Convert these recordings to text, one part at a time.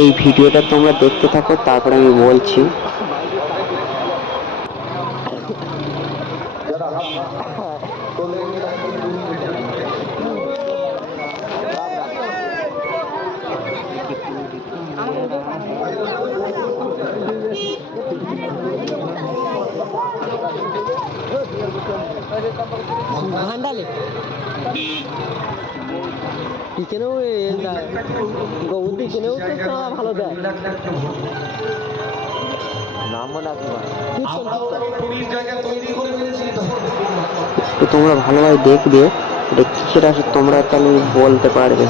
এই ভিডিওটা তোমরা দেখতে থাকো, তারপরে আমি বলছি। ভালো দেয় তো তোমরা ভালোভাবে দেখবে এটা কিসের আসে, তোমরা তাহলে বলতে পারবে।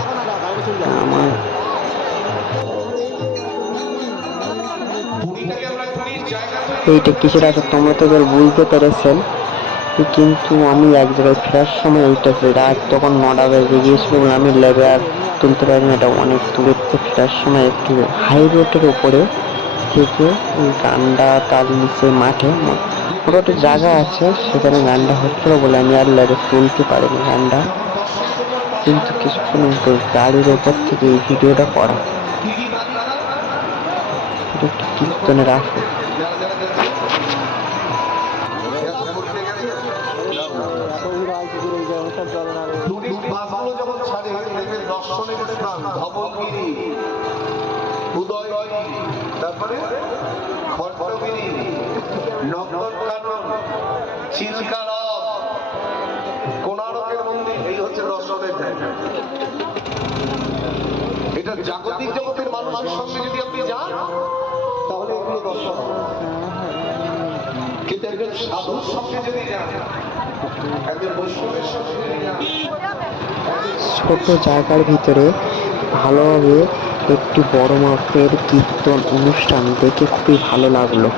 আমার এইটা কিসের আসে তোমরা তো এবার বুঝতে পেরেছেন, কিন্তু আমি এক জায়গায় ফেরার সময় এইটা রাত তখন 9টা বেজে গিয়েছিল, আমি লেগে আর তুলতে পারিনি। এটা অনেক দূরের থেকে ফেরার সময় একটু হাই রোডের উপরে থেকে গানটা তার নিচে মাঠে মোটামুটি জায়গা আছে, সেখানে গানটা হচ্ছিল বলে আমি আর লেগে তুলতে পারিনি গানটা। কিন্তু কিছুক্ষণ গাড়ির ওপর থেকে এই ভিডিওটা করা, এটা একটি কীর্তনের আসর। তারপরে খণ্ডগিরি, নন্দনকানন, চিল্কাহ্রদ, কোণার্কের মন্দির, এই হচ্ছে দর্শনের জায়গা। এটা জাগতিক জগতের মানুষের সঙ্গে যদি আপনি যান তাহলে এগুলো দর্শন, কিন্তু একজন সাধুর সঙ্গে যদি যান, একজন বৈষ্ণবের সঙ্গে যদি যান, ছোট জায়গার ভিতরে ভালোভাবে একটি বড় মাপের কীর্তন অনুষ্ঠান দেখে খুবই ভালো লাগলো।